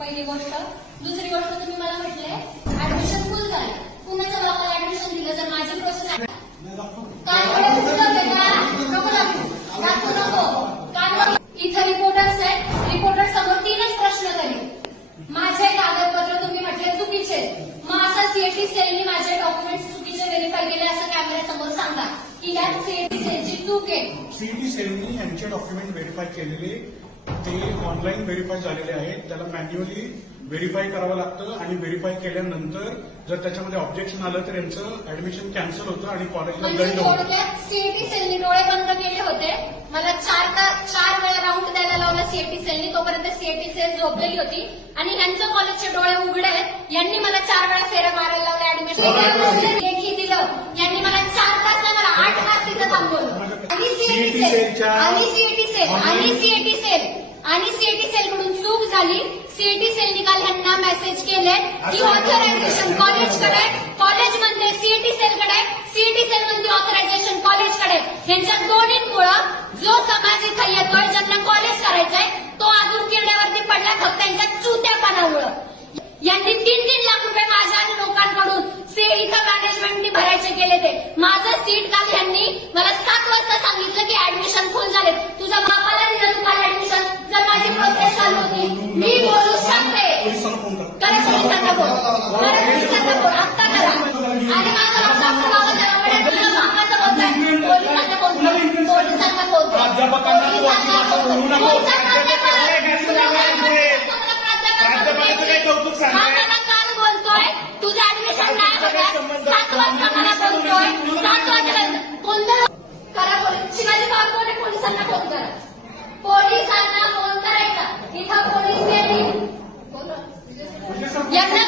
पहिली गोष्ट. दुसरी गोष्ट तुम्ही मला म्हटले ऍडमिशन फुल झालं. कुणाच्या बापाला ऍडमिशन दिलं जर माझी प्रोसेस इथं रिपोर्टर्स आहेत. रिपोर्टर समोर 3च प्रश्न करेल. माझे कागदपत्र तुम्ही म्हटले चुकीचे, मग असं सीएटी सेलनी माझे डॉक्युमेंट चुकीचे व्हेरीफाय केले असं कॅमेऱ्यासमोर सांगा की यात सीएटी सेलची चूक आहे. सीएटी सेलनी यांचे डॉक्युमेंट व्हेरीफाय केलेले ते ऑनलाईन व्हेरीफाय झालेले आहेत. त्याला मॅन्युअली व्हेरीफाय करावं लागतं आणि व्हेरीफाय केल्यानंतर जर त्याच्यामध्ये ऑब्जेक्शन आलं तर यांचं ऍडमिशन कॅन्सल होतं आणि कॉलेजला दंड होतो. सीएटी सेलनी डोळे बंद केले होते. मला 4 वेळा राऊंड द्यायला लावला सीएटी सेलनी. तोपर्यंत सीएटी सेल झोपलेली होती आणि यांचं कॉलेजचे डोळे उघडे आहेत. यांनी मला 4 वेळा फेऱ्या मारायला लावल्या ऍडमिशन लेखी दिलं. यांनी मला 4 तास नाही मला 8 तास तिथं थांबवलं. आणि सीएटी सेलकडून चूक झाली. सीएटी सेलनी काल ह्यांना मेसेज केले की ऑथरायझेशन कॉलेजकडे, कॉलेज म्हणते सीएटी सेलकडे, सीएटी सेल म्हणते ऑथरायझेशन कॉलेजकडे. यांच्या दोन्हींमुळं जो समाज इथं येतोय ज्यांना कॉलेज करायचंय तो अजून किरड्यावरती पडला फक्त यांच्या चुत्यापणामुळं. यांनी 3-3 लाख रुपये माझ्या लोकांकडून इथं मॅनेजमेंटनी भरायचे केले. ते माझं सीट काल यांनी मला 7 वाजता सांगितलं की ऍडमिशन फुल झाले. तुझ्या बापाला दिलं तू काल ऍडमिशन. जर माझी प्रोसेस चालू होती मी बोलू शकते. करा पोलिसांना बोल, करा पोलिसांना बोल, आत्ता करा. आणि माझा तुझ्या बापाचं बोलताय पोलिसांना बोलतोय, पोलिसांना बोलतोय, काल बोलतोय तुझं ऍडमिशन नाही होत. 7 वाजता मला बोलतोय, 7 वाजता कोणतं करा. शिवाजी बाबा पोलिसांना फोन करा, पोलिसांना फोन करायचा. इथं पोलीस यांना